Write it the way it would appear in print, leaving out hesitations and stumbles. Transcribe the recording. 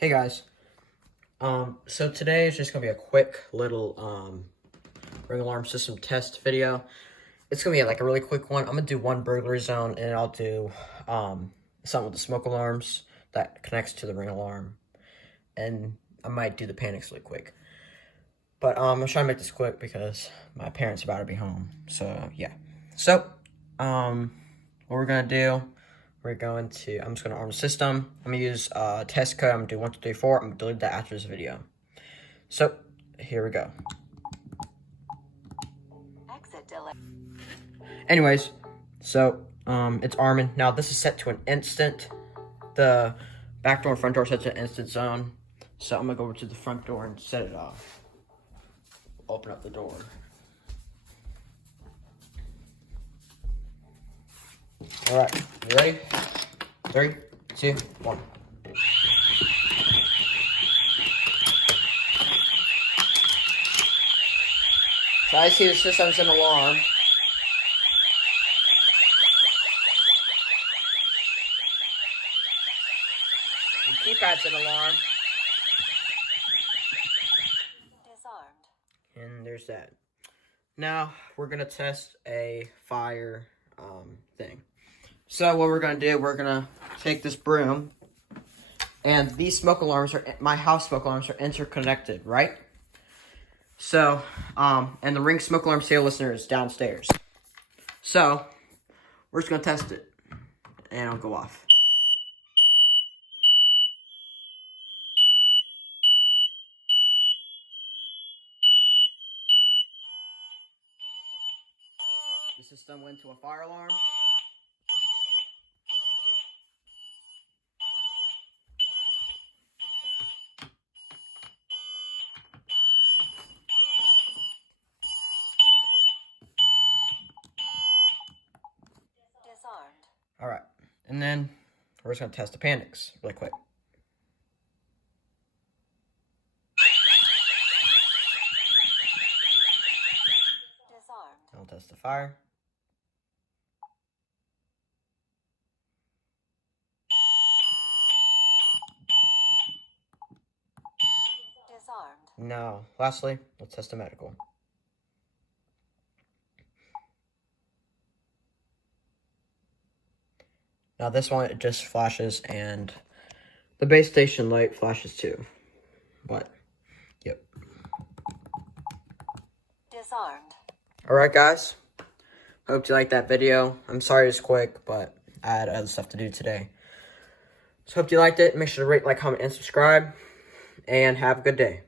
Hey guys, so today is just gonna be a quick little ring alarm system test video. It's gonna be like a really quick one. I'm gonna do one burglary zone, and I'll do something with the smoke alarms that connects to the ring alarm, and I might do the panics really quick. But I'm trying to make this quick because my parents are about to be home. So yeah. So what we're gonna do? I'm just gonna arm the system. I'm gonna use test code. I'm gonna do 1, 2, 3, 4. I'm gonna delete that after this video. So here we go. Anyways, so it's arming. Now this is set to an instant. The back door and front door set to an instant zone. So I'm gonna go over to the front door and set it off. Open up the door. All right, you ready? 3, 2, 1. So I see the system's an alarm. The keypad's an alarm. Disarmed. And there's that. Now we're gonna test a fire thing. So what we're gonna do, we're gonna take this broom, and these smoke alarms my house smoke alarms are interconnected, right? So, and the Ring smoke alarm sale listener is downstairs. So, we're just gonna test it, and it'll go off. The system went to a fire alarm. Disarmed. All right, and then we're just gonna test the panics really quick. Disarmed. I'll test the fire. Disarmed. No. Lastly, let's test the medical. Now this one, it just flashes, and the base station light flashes too. But, yep. Disarmed. Alright guys, hope you liked that video. I'm sorry it's quick, but I had other stuff to do today. So hope you liked it. Make sure to rate, like, comment, and subscribe. And have a good day.